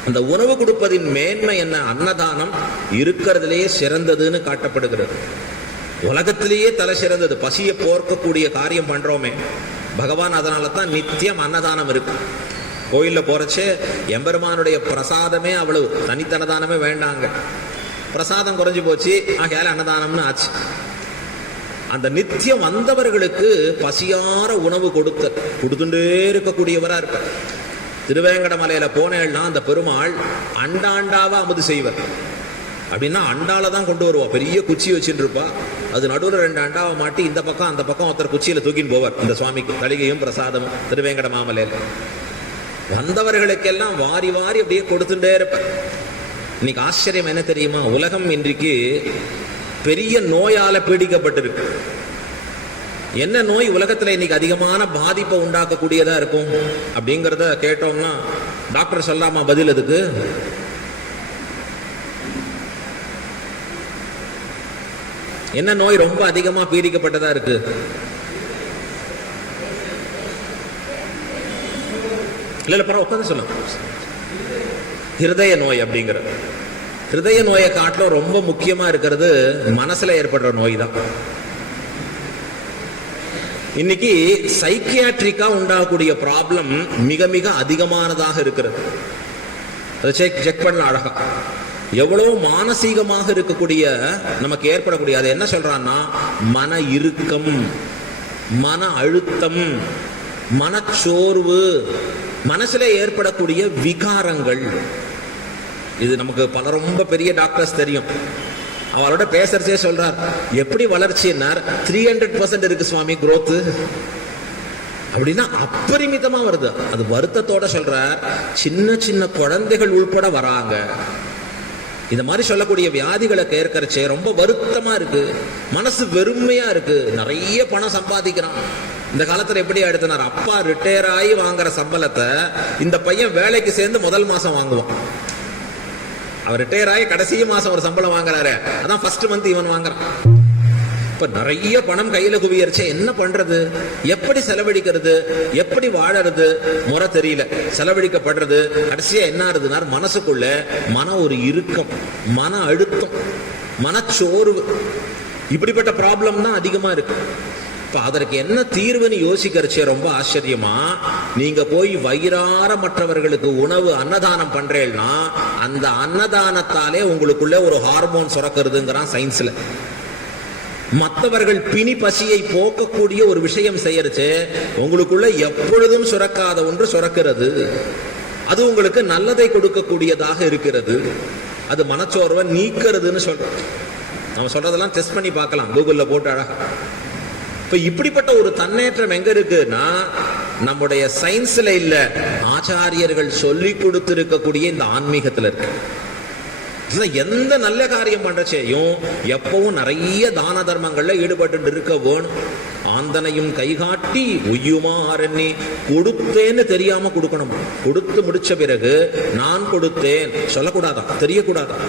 அந்த உணவு கொடுப்பதின் மேன்மை என்ன? அன்னதானம் இருக்கிறதுலேயே சிறந்ததுன்னு காட்டப்படுகிறது. உலகத்திலேயே தலை சிறந்தது. பசியை போர்க்கக்கூடிய காரியம் பண்றோமே பகவான், அதனால தான் நித்தியம் அன்னதானம் இருக்கு. கோயில்ல போறச்சே எம்பெருமானுடைய பிரசாதமே அவ்வளவு, தனித்தனதானமே வேண்டாங்க. பிரசாதம் குறைஞ்சு போச்சு, ஆகையால அன்னதானம்னு ஆச்சு. அந்த நித்தியம் வந்தவர்களுக்கு பசியார உணவு கொடுத்துட்டே இருக்கக்கூடியவரா இருக்க. திருவேங்கடமலையில போனேன்னா அந்த பெருமாள் அண்டாண்டாவா அமுது செய்வர். அப்படின்னா அண்டால தான் கொண்டு வருவா. பெரிய குச்சி வச்சுட்டு இருப்பா, அது நடுவில் 2 அண்டாவை மாட்டி இந்த பக்கம் அந்த பக்கம் ஒருத்தர் குச்சியில தூக்கின்னு போவார். இந்த சுவாமிக்கு தளிகையும் பிரசாதமும் திருவேங்கட மாமலையில வந்தவர்களுக்கெல்லாம் வாரி வாரி அப்படியே கொடுத்துட்டே இருப்பார். இன்னைக்கு ஆச்சரியம் என்ன தெரியுமா? உலகம் இன்றைக்கு பெரிய நோயால பீடிக்கப்பட்டிருக்கு. என்ன நோய் உலகத்துல இன்னைக்கு அதிகமான பாதிப்பை உண்டாக்கக்கூடியதா இருக்கும் அப்படிங்கிறத கேட்டோம்னா டாக்டர் சொல்லாமா பதில்? அதுக்கு என்ன நோய் ரொம்ப அதிகமா பீடிக்கப்பட்டதா இருக்கு? இல்ல பரவாயில்ல, உட்காந்து சொல்லலாம். ஹிருதய நோய் அப்படிங்கிற ஹிருதய நோயை காட்டிலும் ரொம்ப முக்கியமா இருக்கிறது மனசுல ஏற்படுற நோய் தான். இன்னைக்கு சைக்கியாட்ரிக்கா உண்டாகக்கூடிய ப்ராப்ளம் மிக மிக அதிகமானதாக இருக்கிறது. அதை செக் பண்ணலாம் அழகா. எவ்வளவு மானசீகமாக இருக்கக்கூடிய நமக்கு ஏற்படக்கூடிய, அது என்ன சொல்றான்னா மன இறுக்கம், மன அழுத்தம், மனச்சோர்வு, மனசுல ஏற்படக்கூடிய விகாரங்கள். இது நமக்கு பல ரொம்ப பெரிய டாக்டர்ஸ் தெரியும். அவரோட பேசுறதே சொல்றார், எப்படி வளர்ச்சின்னார் 300% இருக்கு சுவாமி growth அப்படின்னா அப்பரிமிதமா வருது. அது வருத்தத்தோட சொல்றார், சின்ன சின்ன குழந்தைகள் உள்பட வராங்க. இந்த மாதிரி சொல்லக்கூடிய வியாதிகளை கேட்கறச்சே ரொம்ப வருத்தமா இருக்கு, மனசு வெறுமையா இருக்கு. நிறைய பணம் சம்பாதிக்கிறான். இந்த காலத்துல எப்படி எடுத்தனார், அப்பா ரிட்டையர் ஆகி வாங்குற சம்பளத்தை இந்த பையன் வேலைக்கு சேர்ந்து முதல் மாசம் வாங்குவான். அவர் ரிட்டையர் ஆகி கடைசி மாசம் ஒரு சம்பளம் வாங்குறாரு, அதான் ஃபர்ஸ்ட் மந்த் இவன் வாங்குறான். இப்ப நிறைய பணம் கையில குவியரிச்சே என்ன பண்றது, எப்படி செலவழிக்கிறது, எப்படி வாழறது முறை தெரியல. செலவழிக்கப்படுறது கடைசியா என்ன ஆகுதுன்னா மனசுக்குள்ள ஒரு இறுக்கம், மன அழுத்தம், மனச்சோர்வு, இப்படிப்பட்ட ப்ராப்ளம் தான் அதிகமா இருக்கு. இப்ப அதற்கு என்ன தீர்வுன்னு யோசிக்கிறச்சே ரொம்ப ஆச்சரியமா, நீங்க போய் வயிறார மற்றவர்களுக்கு உணவு அன்னதானம் பண்றேன்னா அந்த அன்னதானத்தாலே உங்களுக்குள்ள ஒரு ஹார்மோன் சுரக்கிறதுங்கிறான் சயின்ஸ்ல. மற்றவர்கள் பிணி பசியை போக்கக்கூடிய ஒரு விஷயம் செய்யறச்சு உங்களுக்குள்ள எப்பொழுதும் சுரக்காத ஒன்று சுரக்கிறது. அது உங்களுக்கு நல்லதை கொடுக்கக்கூடியதாக இருக்கிறது. அது மனச்சோர்வை நீக்கிறதுன்னு சொல்றோம். நம்ம சொல்றதெல்லாம் டெஸ்ட் பண்ணி பார்க்கலாம், கூகுள்ல போட்டு அழகா. இப்ப இப்படிப்பட்ட ஒரு தன்னேற்றம் எங்க இருக்குன்னா நம்முடைய சயின்ஸ்ல இல்ல, ஆச்சாரியர்கள் சொல்லி கொடுத்திருக்கக்கூடிய இந்த ஆன்மீகத்துல இருக்கு. எந்த நல்ல காரியம் பண்றச்சேயும் எப்பவும் நிறைய தான தர்மங்கள்ல ஈடுபட்டு இருக்க வேணும். ஆந்தனையும் கைகாட்டி உய்யுமாறெண்ணி கொடுத்தேன்னு தெரியாம கொடுக்கணும். கொடுத்து முடிச்ச பிறகு நான் கொடுத்தேன் சொல்லக்கூடாதான், தெரியக்கூடாதான்.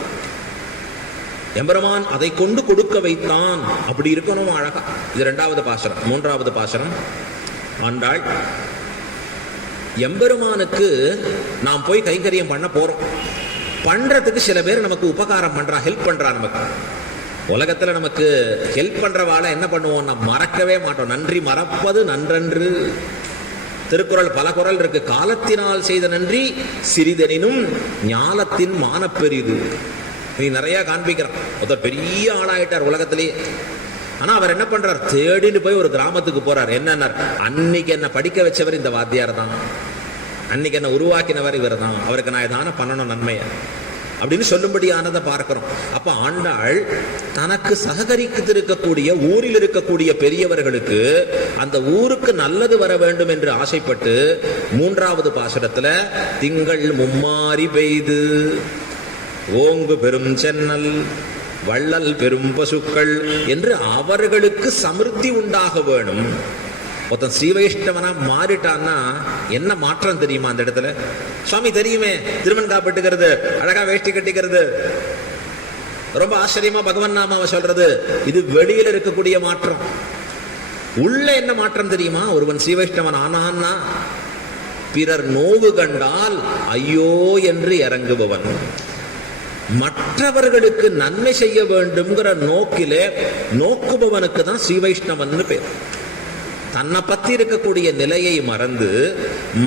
எம்பெருமான் அதை கொண்டு கொடுக்க வைத்தான், அப்படி இருக்கணும் அழகா. இது 2வது பாசுரம். 3வது பாசுரம், ஆண்டாள் எம்பெருமானுக்கு நாம் போய் கைங்கரியம் பண்ண போறோம். பண்றதுக்கு சில பேர் நமக்கு உபகாரம் பண்றா, ஹெல்ப் பண்றா. நமக்கு உலகத்துல நமக்கு ஹெல்ப் பண்றவாள என்ன பண்ணுவோம், நம்ம மறக்கவே மாட்டோம். நன்றி மறப்பது நன்றன்று. திருக்குறள் பல குறள் இருக்கு. காலத்தினால் செய்த நன்றி சிறிதெனினும் ஞாலத்தின் மானப்பெரிது. நீ நிறைய காண்பிக்கிறான். ஒருத்தர் பெரிய ஆளாயிட்டார் உலகத்திலேயே. ஆனா அவர் என்ன பண்றார், தேடின்னு போய் ஒரு கிராமத்துக்கு போறார். என்ன, அன்னைக்கு என்ன படிக்க வச்சவர் இந்த வாத்தியார் தான், அன்னைக்கு என்ன உருவாக்கினவர் இவர் தான், அவருக்கு நான் ஏதான பண்ணணும் நன்மையை அப்படின்னு சொல்லும்படியானதை பார்க்கிறோம். அப்ப ஆண்டாள் தனக்கு சககரித்திருக்கக்கூடிய ஊரில் இருக்கக்கூடிய பெரியவர்களுக்கு அந்த ஊருக்கு நல்லது வர வேண்டும் என்று ஆசைப்பட்டு 3வது பாசுரத்துல திங்கள் மும்மாரி பெய்து ஓங்கு பெரும் சென்னல் வள்ளல் பெரும் பசுக்கள் என்று அவர்களுக்கு சமிருத்தி உண்டாக வேணும். ஒருத்தன் ஸ்ரீ வைஷ்ணவனா மாறிட்டான்னா என்ன மாற்றம் தெரியுமா அந்த இடத்துல? சுவாமி தெரியுமே, திருமண் காப்பட்டுக்கிறது, அழகா வேஷ்டி கட்டிக்கிறது, ரொம்ப ஆச்சரியமா பகவன் நாமாவை சொல்றது, இது வெளியில இருக்கக்கூடிய மாற்றம். உள்ள என்ன மாற்றம் தெரியுமா? ஒருவன் ஸ்ரீ வைஷ்ணவன் ஆனான்னா பிறர் நோவு கண்டால் ஐயோ என்று இறங்குபவன், மற்றவர்களுக்கு நன்மை செய்ய வேண்டும்ங்கிற நோக்கிலே நோக்குபவனுக்கு தான் ஸ்ரீ வைஷ்ணவன் பேர். தன்னை பத்தி இருக்கக்கூடிய நிலையை மறந்து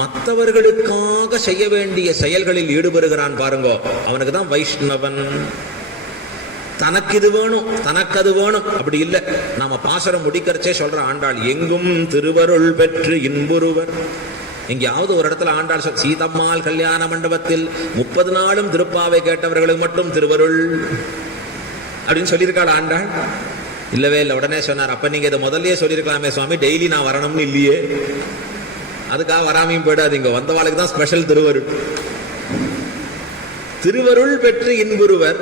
மற்றவர்களுக்காக செய்ய வேண்டிய செயல்களில் ஈடுபடுகிறான் பாருங்க, அவனுக்கு தான் வைஷ்ணவன். தனக்கு இது வேணும், தனக்கு அது வேணும் அப்படி இல்லை. நாம பாசரம் முடிக்கிறச்சே சொல்ற ஆண்டாள் எங்கும் திருவருள் பெற்று இன்புருவர். எங்கேயாவது ஒரு இடத்துல ஆண்டாள் சீதம்மாள் கல்யாண மண்டபத்தில் 30 நாளும் திருப்பாவை கேட்டவர்களுக்கு மட்டும் திருவருள் அப்படின்னு சொல்லியிருக்காள் ஆண்டாள்? இல்லவே இல்லை. உடனே சொன்னார், அப்ப நீங்க இதை முதல்லயே சொல்லியிருக்கலாமே சுவாமி, டெய்லி நான் வரணும்னு இல்லையே, அதுக்காக வராமையும் போயிடாதீங்க, வந்தவாளுக்கு தான் ஸ்பெஷல் திருவருள். திருவருள் பெற்று இன்புருவர்.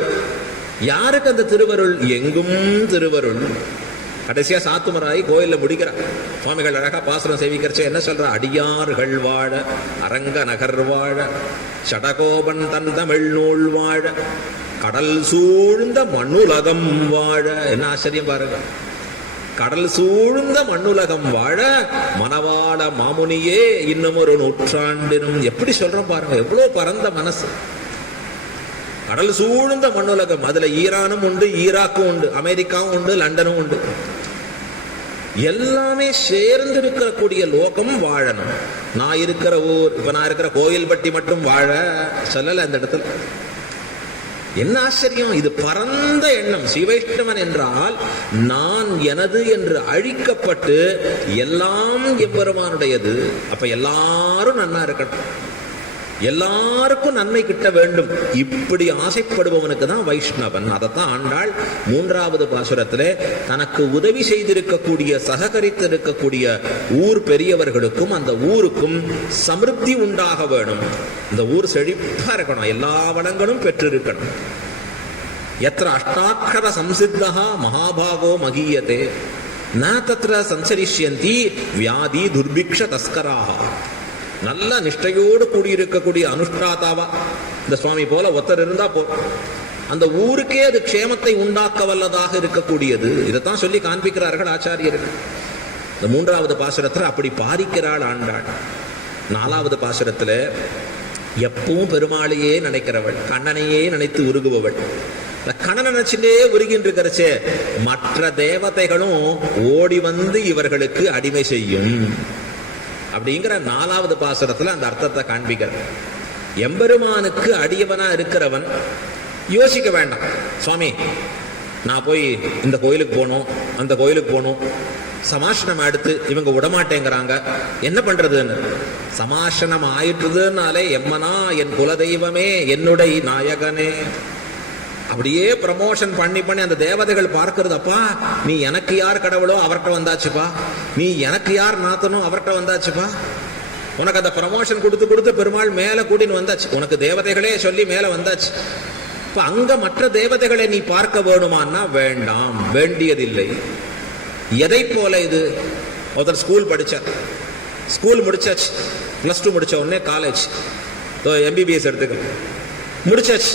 யாருக்கு அந்த திருவருள்? எங்கும் திருவருள். கடைசியா சாத்துமராய் கோயில்ல முடிக்கிறார். சுவாமிகள் அழகா பாசுரம் சேவிக்கிறச்சே என்ன சொல்ற, அடியார்கள் வாழ அரங்க நகர் வாழ சடகோபன் தன் தமிழ் நூல் வாழ கடல் சூழ்ந்த மண்ணுலகம் வாழ. என்ன ஆச்சரியம் பாருங்க, கடல் சூழ்ந்த மண்ணுலகம் வாழ மணவாள மாமுனியே இன்னும் ஒரு நூற்றாண்டினும். எப்படி சொல்றோம் பாருங்க, எவ்வளவு பரந்த மனசு. கடல் சூழ்ந்த மண்ணுலகம், அதுல ஈரானும் உண்டு, ஈராக்கும் உண்டு, அமெரிக்காவும் உண்டு, லண்டனும் உண்டு, எல்லாமே சேர்ந்து இருக்கக்கூடிய லோகம் வாழணும். நான் இருக்கிற ஊர், இப்ப நான் இருக்கிற கோயில்பட்டி மட்டும் வாழ சொல்லல அந்த இடத்துல. என்ன ஆச்சரியம், இது பரந்த எண்ணம். ஸ்ரீவைஷ்ணவன் என்றால் நான் எனது என்று அழிக்கப்பட்டு எல்லாம் எம்பெருமானுடையது. அப்ப எல்லாரும் நன்னா இருக்கணும், எல்லாருக்கும் நன்மை கிட்ட வேண்டும், இப்படி ஆசைப்படுபவனுக்கு தான் வைஷ்ணவன். அதைத்தான் ஆண்டாள் 3வது பாசுரத்திலே தனக்கு உதவி செய்திருக்கக்கூடிய சககரித்திருக்கக்கூடிய ஊர் பெரியவர்களுக்கும் அந்த ஊருக்கும் சமிருத்தி உண்டாக வேணும். இந்த ஊர் செழிப்பா இருக்கணும், எல்லா வளங்களும் பெற்றிருக்கணும். எத்திர அஷ்டாட்சர சம்சித்தா மகாபாகோ மகீயதே ந தத்ர சஞ்சரிஷ்யந்தி வியாதி துர்பிக்ஷ தஸ்கராக. நல்ல நிஷ்டையோடு கூடியிருக்கக்கூடிய அனுஷ்டாதாவா இந்த சுவாமி போல ஒருத்தர் இருந்தா அந்த ஊருக்கே அது க்ஷேமத்தை உண்டாக்க வல்லதாக இருக்கக்கூடியது. இதைத்தான் சொல்லி காண்பிக்கிறார்கள் ஆச்சாரியர்கள். இந்த 3வது பாசுரத்தில் அப்படி பாரிக்கிறாள் ஆண்டாள். 4வது பாசுரத்தில் எப்பவும் பெருமாளையே நினைக்கிறவள், கண்ணனையே நினைத்து உருகுபவள். இந்த கண்ணனை நினைச்சுட்டே உருகின்னு இருக்கிறச்சே மற்ற தேவதைகளும் ஓடி வந்து இவர்களுக்கு அடிமை செய்யும் அப்படிங்கிற 4வது பாசுரத்துல அந்த அர்த்தத்தை காண்பிக்கிற. எம்பெருமானுக்கு அடியவனா இருக்கிறவன் யோசிக்க வேண்டாம், சுவாமி நான் போய் இந்த கோயிலுக்கு போகணும் அந்த கோயிலுக்கு போகணும், சமாசனம் எடுத்து இவங்க விடமாட்டேங்கிறாங்க, என்ன பண்றதுன்னு. சமாசனம் ஆயிட்டுதுனாலே எம்மனா என் குலதெய்வமே என்னுடைய நாயகனே அப்படியே ப்ரமோஷன் பண்ணி பண்ணி அந்த தேவதைகள் பார்க்கிறது, அப்பா நீ எனக்கு யார் கடவுளோ அவர்கிட்ட வந்தாச்சுப்பா, நீ எனக்கு யார் நாத்தனோ அவர்கிட்ட வந்தாச்சுப்பா. உனக்கு அந்த ப்ரமோஷன் கொடுத்து கொடுத்து பெருமாள் மேல கூட்டின்னு வந்தாச்சு, உனக்கு தேவதைகளே சொல்லி மேல வந்தாச்சு. இப்ப அங்க மற்ற தேவதைகளை நீ பார்க்க வேணுமான்னா வேண்டாம், வேண்டியதில்லை. எதை போல இது, ஒருத்தர் ஸ்கூல் படிச்சார், ஸ்கூல் முடிச்சாச்சு, +2 முடிச்ச உடனே காலேஜ் MBBS எடுத்துக்க முடிச்சாச்சு.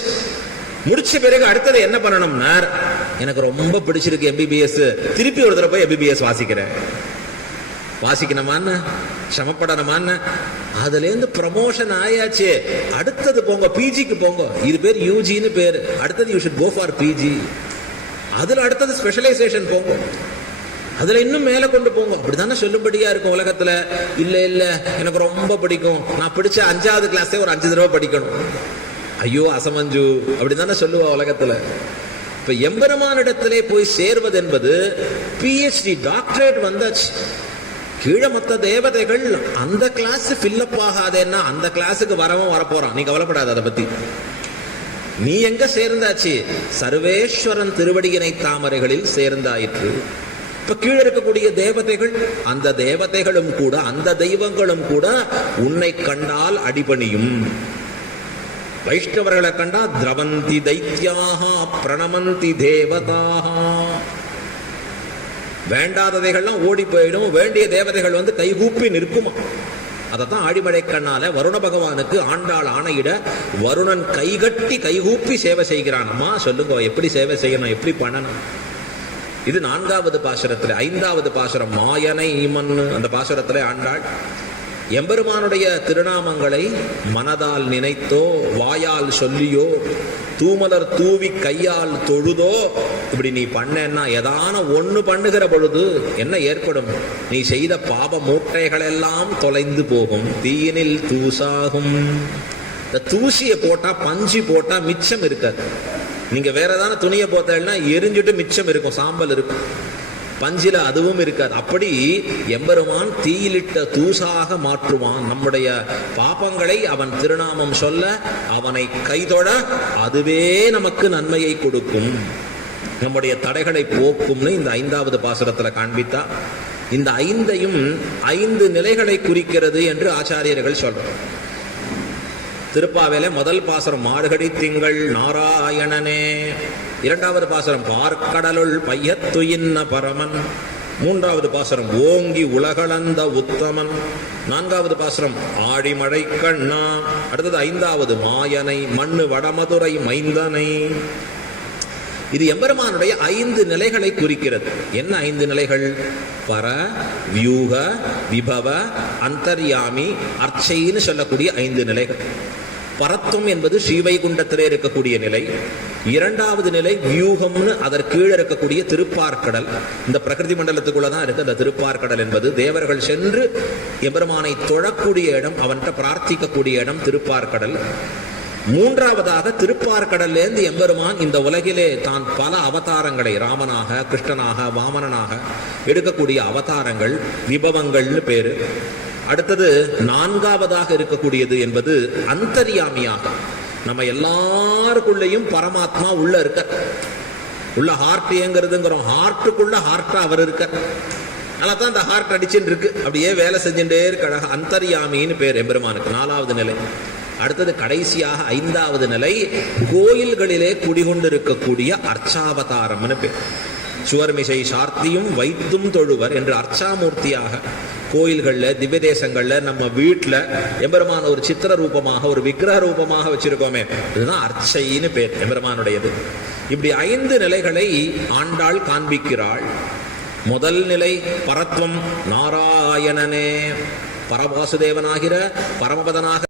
முடிச்ச பிறகு அடுத்தது என்ன பண்ணணும்னா, எனக்கு ரொம்ப பிடிச்சிருக்கு MBBS, திருப்பி ஒரு தடவை போய் MBBS வாசிக்கிறேன். வாசிக்கணுமான்னு சிரமப்படணுமான்னு அதுல இருந்து ப்ரமோஷன் ஆயாச்சு, அடுத்தது போங்க பிஜிக்கு போங்க, இது பேர் யூஜின்னு பேரு, அடுத்தது you should go for PG, அதுல அடுத்தது ஸ்பெஷலைசேஷன் போங்க, அதுல இன்னும் மேல கொண்டு போங்க. அப்படித்தானே சொல்லும்படியா இருக்கும் உலகத்துல. இல்ல இல்ல எனக்கு ரொம்ப பிடிக்கும், நான் பிடிச்ச 5வது கிளாஸே ஒரு 5 தடவை படிக்கணும், ஐயோ அசமஞ்சு, அப்படித்தானே சொல்லுவா உலகத்துல. இப்ப எம்பெருமானிடத்திலே போய் சேர்வது என்பது PhD டாக்டரேட் வந்தாச்சு. கீழே மத்த தேவதைகள் அந்த கிளாஸ் ஃபில்லப் ஆகாதேன்னா அந்த கிளாஸுக்கு வரவும் வரப்போறான், நீ கவலைப்படாத அதை பத்தி. நீ எங்க சேர்ந்தாச்சு, சர்வேஸ்வரன் திருவடியினை தாமரைகளில் சேர்ந்தாயிற்று. இப்ப கீழே இருக்கக்கூடிய தேவதைகள், அந்த தேவதைகளும் கூட அந்த தெய்வங்களும் கூட உன்னை கண்டால் அடிபணியும். வைஷ்ணவர்களை கண்டா திரவந்தி தைத்யாக பிரணமந்தி தேவதாக, வேண்டாததைகள்லாம் ஓடி போயிடும், வேண்டிய தேவதைகள் வந்து கைகூப்பி நிற்குமா. அதத்தான் ஆடிமழை கண்ணால வருண பகவானுக்கு ஆண்டாள் ஆணையிட வருணன் கைகட்டி கைகூப்பி சேவை செய்கிறான். அம்மா சொல்லுங்க எப்படி சேவை செய்யணும், எப்படி பண்ணணும். இது 4வது பாசுரத்துல. 5வது பாசுரம் மாயனை மண்ணு, அந்த பாசுரத்துல ஆண்டாள் எம்பெருமானுடைய திருநாமங்களை மனதால் நினைத்தோ வாயால் சொல்லியோ தூமலர் தூவி கையால் தொழுதோ இப்படி நீ பண்ணேன்னா ஏதான ஒண்ணு பண்ணுகிற பொழுது என்ன ஏற்படும், நீ செய்த பாப மூட்டைகள் எல்லாம் தொலைந்து போகும், தீயினில் தூசாகும். இந்த தூசியை போட்டா பஞ்சு போட்டா மிச்சம் இருக்காது. நீங்க வேற ஏதான துணியை போத்தா எரிஞ்சுட்டு மிச்சம் இருக்கும், சாம்பல் இருக்கும். பஞ்சில அதுவும் இருக்காது. அப்படி எம்பெருமான் தீயிலிட்ட தூசாக மாற்றுவான் நம்முடைய பாபங்களை. அவன் திருநாமம் சொல்ல, அவனை கைதொட, அதுவே நமக்கு நன்மையை கொடுக்கும், நம்முடைய தடைகளை போக்கும்னு இந்த 5வது பாசுரத்துல காண்பித்தா. இந்த 5ஐயும் 5 நிலைகளை குறிக்கிறது என்று ஆச்சாரியர்கள் சொல்றார். திருப்பாவேல முதல் பாசுரம் மார்கழி திங்கள் நாராயணனே, 2வது பாசுரம் பார்க்கடலுள் பையத்துயின்ன பரமன், 3வது பாசுரம் ஓங்கி உலகளந்த உத்தமன், 4வது பாசுரம் ஆடிமழை கண்ணா, அடுத்தது 5வது மாயனை மண்ணு வடமதுரை மைந்தனை. இது எம்பெருமானுடைய 5 நிலைகளை குறிக்கிறது. என்ன 5 நிலைகள்? பர, வியூக, விபவ, அந்தர்யாமி, அர்ச்சைன்னு சொல்லக்கூடிய 5 நிலைகள். பரத்துவம் என்பது ஸ்ரீவைகுண்டத்திலே இருக்கக்கூடிய நிலை. 2வது நிலை வியூகம்னு அதற்கு கீழே இருக்கக்கூடிய திருப்பார்கடல். இந்த பிரகிருதி மண்டலத்துக்குள்ளதான் இருக்கு அந்த திருப்பார்கடல் என்பது. தேவர்கள் சென்று எம்பெருமானை தொழக்கூடிய இடம், அவன்கிட்ட பிரார்த்திக்கக்கூடிய இடம் திருப்பார்கடல். 3வதாக திருப்பார்கடல்லேருந்து எம்பெருமான் இந்த உலகிலே தான் பல அவதாரங்களை, ராமனாக கிருஷ்ணனாக வாமனனாக எடுக்கக்கூடிய அவதாரங்கள் விபவங்கள்னு பேரு. அடுத்தது 4வதாக இருக்கக்கூடியது என்பது அந்தர்யாமியாக, நம்ம எல்லாருக்குள்ளேயும் பரமாத்மா உள்ள இருக்க, உள்ள ஹார்ட் ஏங்கிறதுங்கிறோம், ஹார்ட்டுக்குள்ள ஹார்ட்டா அவர் இருக்க, அதனால்தான் அந்த ஹார்ட் அடிச்சுட்டு இருக்கு, அப்படியே வேலை செஞ்சுட்டே இருக்க. அந்தர்யாமின்னு பேர் எம்பெருமானுக்கு. 4வது நிலை. அடுத்தது கடைசியாக 5வது நிலை கோயில்களிலே குடிகொண்டிருக்கக்கூடிய அர்ச்சாவதாரம்னு பேர். சுவர்மிசை சார்த்தியும் வைத்தும் தொழுவர் என்று அர்ச்சாமூர்த்தியாக கோயில்கள்ல திவ்ய தேசங்கள்ல நம்ம வீட்டுல எம்பெருமான ஒரு சித்திர ரூபமாக ஒரு விக்கிரக ரூபமாக வச்சிருக்கோமே, இதுதான் அர்ச்சைன்னு பேர் எம்பெருமானுடையது. இப்படி 5 நிலைகளை ஆண்டாள் காண்பிக்கிறாள். முதல் நிலை பரத்வம் நாராயணனே, பரவாசுதேவனாகிற பரமபதனாக